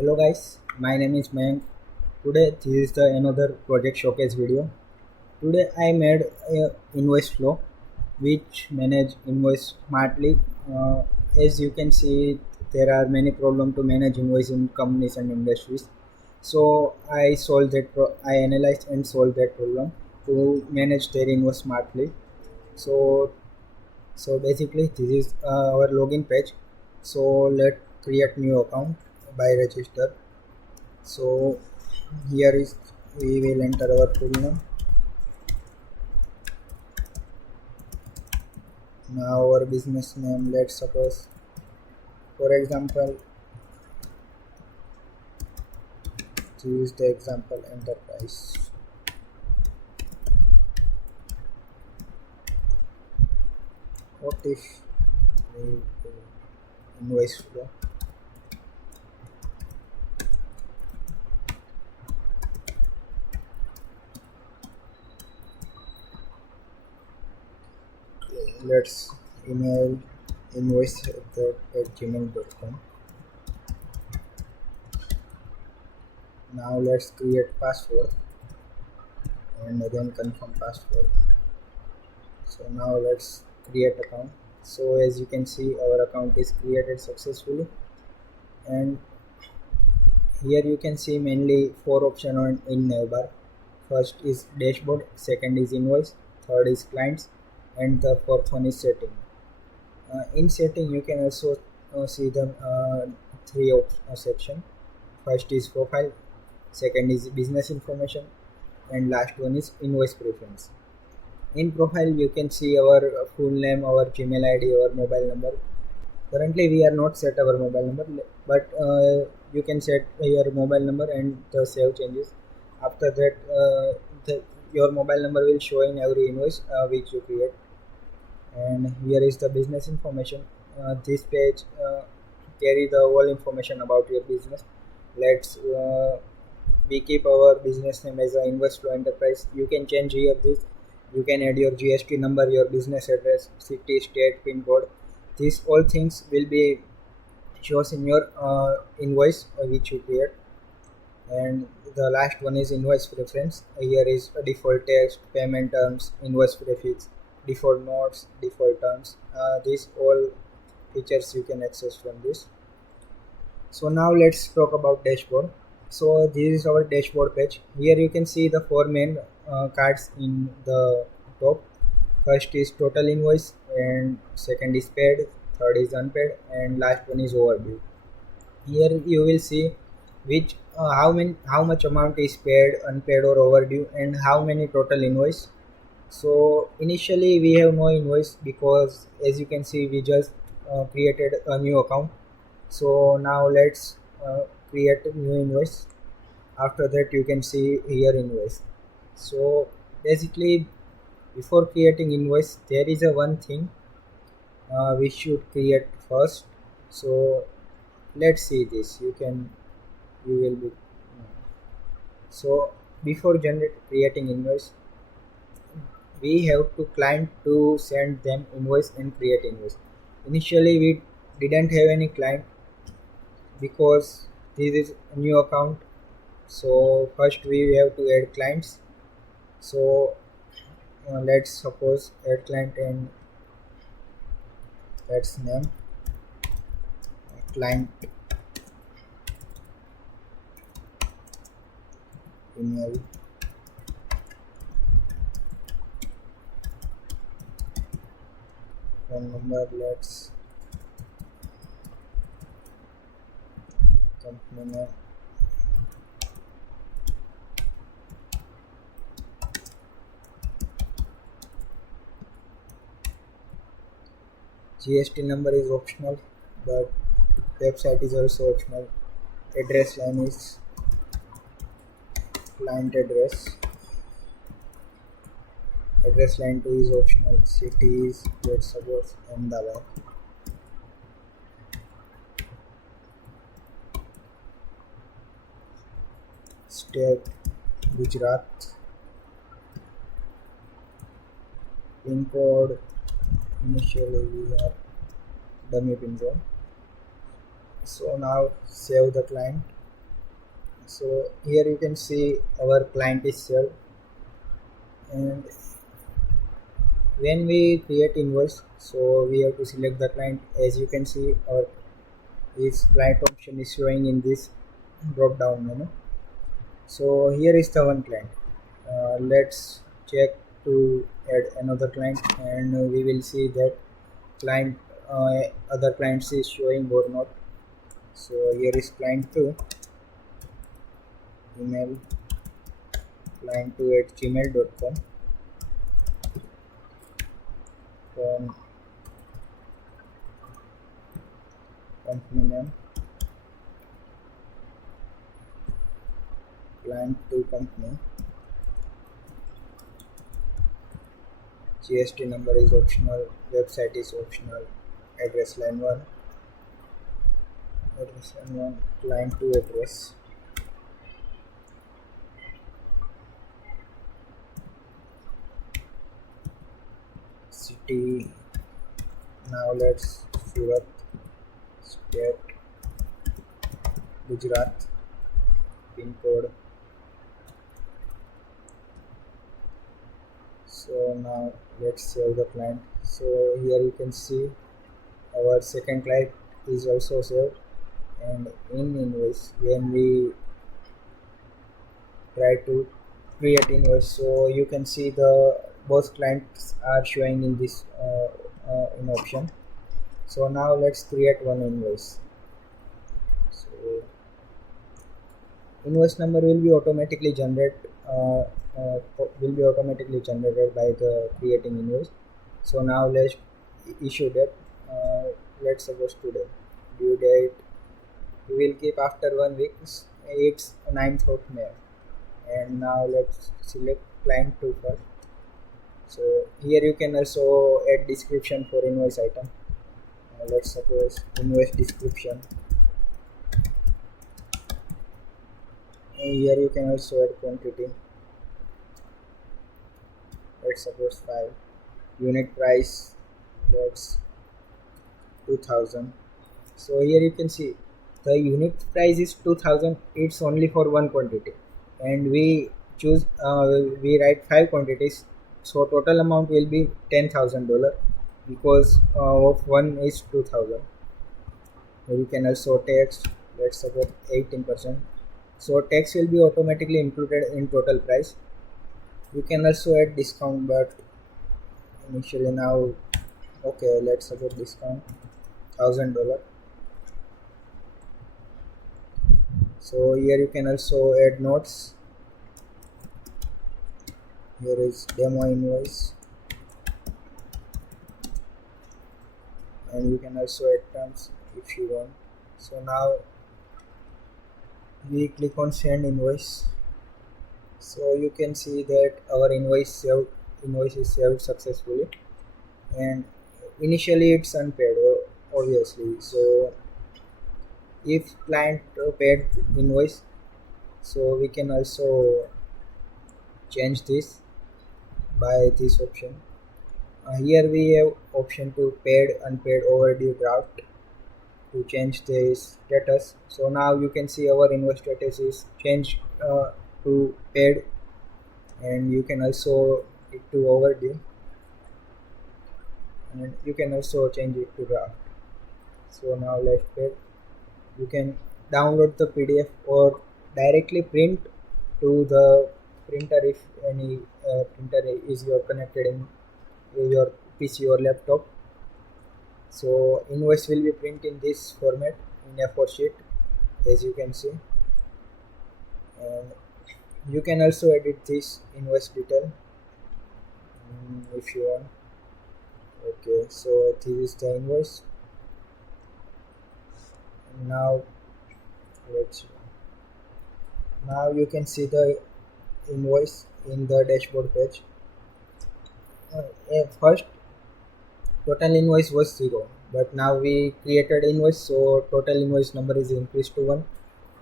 Hello guys, my name is Mayank. Today this is the another project showcase video. Today I made a InvoiceFlow which manage invoice smartly. As you can see, there are many problems to manage invoice in companies and industries. So I analyzed and solved that problem to manage their invoice smartly. So so basically this is our login page. So let's create new account by register. So here is we will enter our full name. Now our business name, let's suppose for example choose the example enterprise. What if we invoice flow? Let's email invoice@gmail.com. Now let's create password and again confirm password. So now let's create account. So as you can see, our account is created successfully, and here you can see mainly four options in navbar. First is dashboard, second is invoice, third is clients, and the fourth one is setting. In setting you can also see the section. First is profile, second is business information, and last one is invoice preference. In profile you can see our full name, our Gmail ID, our mobile number. Currently we are not set our mobile number, but you can set your mobile number and the save changes. After that your mobile number will show in every invoice which you create. And here is the business information. This page carry the whole information about your business. Let's we keep our business name as a InvoiceFlow Enterprise. You can change here this. You can add your GST number, your business address, city, state, pin code. These all things will be shows in your invoice which you create. And the last one is invoice preference. Here is a default text, payment terms, invoice prefix, default notes, default terms. These all features you can access from this. So now let's talk about dashboard. So this is our dashboard page. Here you can see the four main cards in the top. First is total invoice, and second is paid, third is unpaid, and last one is overdue. Here you will see which how much amount is paid, unpaid, or overdue, and how many total invoice. So initially we have no invoice because as you can see we just created a new account. So now let's create a new invoice. After that you can see here invoice. So basically before creating invoice there is a one thing we should create first. So let's see this. You will be so before creating invoice we have to client to send them invoice and create invoice. Initially we didn't have any client because this is a new account. So first we have to add clients. So let's suppose add client, and let's name client email. Phone number, let's company name. GST number is optional, but website is also optional. Address line is client address. Address line 2 is optional. City is, let's suppose, Ahmedabad. State Gujarat. Pin code, initially we have dummy pin code. So now save the client. So here you can see our client is served. And when we create invoice, so we have to select the client. As you can see, our is client option is showing in this drop down menu. So here is the one client. Let's check to add another client, and we will see that client other clients is showing or not. So here is client 2, email client2@gmail.com, from company name client2 company, GST number is optional, website is optional, address line 1, client2 address, city. Now let's Surat, state Gujarat, pin code. So now let's save the client. So here you can see our second client is also saved. And in invoice, when we try to create invoice, so you can see the both clients are showing in this in option. So now let's create one invoice. So invoice number will be automatically generated by the creating invoice. So now let's issue date. Let's suppose today. Due date we will keep after 1 week. It's 9th of May. And now let's select client 2 first. So here you can also add description for invoice item. Let's suppose invoice description. Here you can also add quantity. Let's suppose 5. Unit price, that's 2000. So here you can see the unit price is 2000. It's only for one quantity, and we choose we write 5 quantities, so total amount will be $10,000 because of one is 2000. You can also tax, let's suppose 18%. So tax will be automatically included in total price. You can also add discount, but initially now, okay, let's suppose discount $1,000. So here you can also add notes. Here is demo invoice, and you can also add terms if you want. So now we click on send invoice. So you can see that our invoice is saved successfully, and initially it's unpaid, obviously. So if client paid invoice, so we can also change this by this option. Here we have option to paid, unpaid, overdue, draft, to change the status. So now you can see our invoice status is changed to paid, and you can also it to overdue, and you can also change it to draft. So now let's paid. You can download the PDF or directly print to the printer if any printer is your connected in your PC or laptop. So invoice will be printed in this format in A4 sheet, as you can see. And you can also edit this invoice detail if you want. Okay, so this is the invoice. Now let's now you can see the invoice in the dashboard page. First total invoice was 0, but now we created invoice, so total invoice number is increased to 1.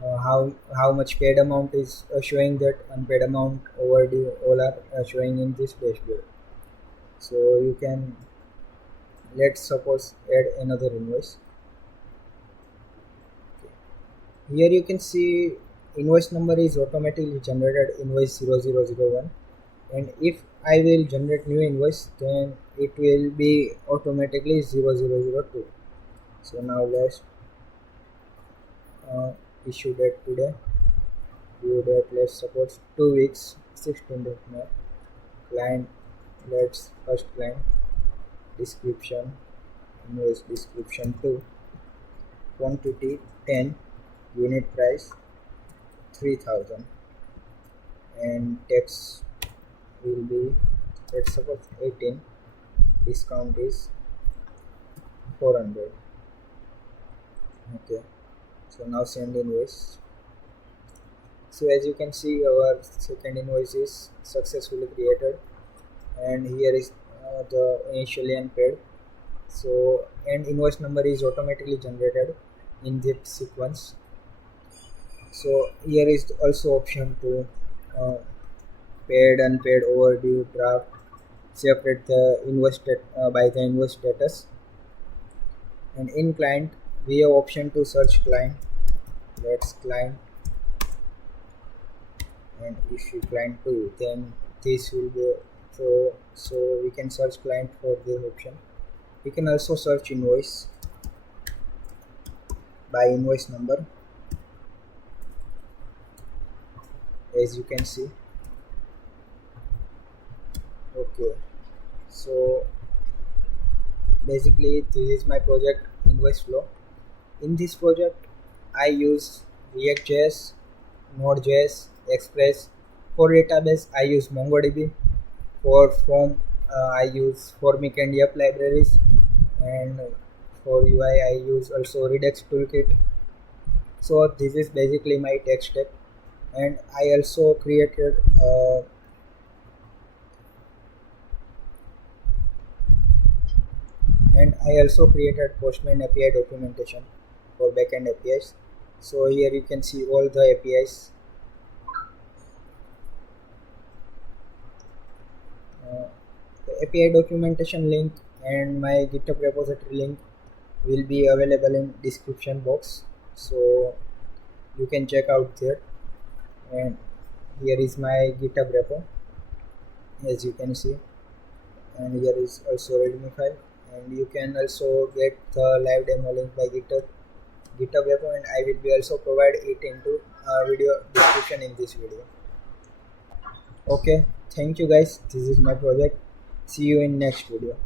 How much paid amount is showing, that unpaid amount, overdue, all are showing in this dashboard. So you can, let's suppose, add another invoice. Okay. Here you can see invoice number is automatically generated invoice 0001, and if I will generate new invoice, then it will be automatically 0002. So now let's issue date today, due date, let's suppose 2 weeks, 16th of May. Client, let's first client, description, invoice description 2, quantity 10, unit price 3000, and tax will be, let's suppose 18, discount is 400. Okay, so now send invoice. So as you can see, our second invoice is successfully created, and here is the initially unpaid. So, and invoice number is automatically generated in that sequence. So here is also option to paid, unpaid, overdue, draft, separate the invoice by the invoice status. And in client we have option to search client. Let's client and issue client 2, then this will be, so we can search client for this option. We can also search invoice by invoice number, as you can see. Okay, so basically this is my project InvoiceFlow. In this project I use React.js, Node.js, Express. For database I use MongoDB. For form I use Formic and Yep libraries, and for UI I use also Redux toolkit. So this is basically my tech stack, and I also created Postman API documentation for backend APIs. So here you can see all the APIs. The API documentation link and my GitHub repository link will be available in description box, so you can check out there. And here is my GitHub repo, as you can see, and here is also readme file, and you can also get the live demo link by GitHub repo, and I will be also provide it into video description in this video. Okay, thank you guys, this is my project. See you in next video.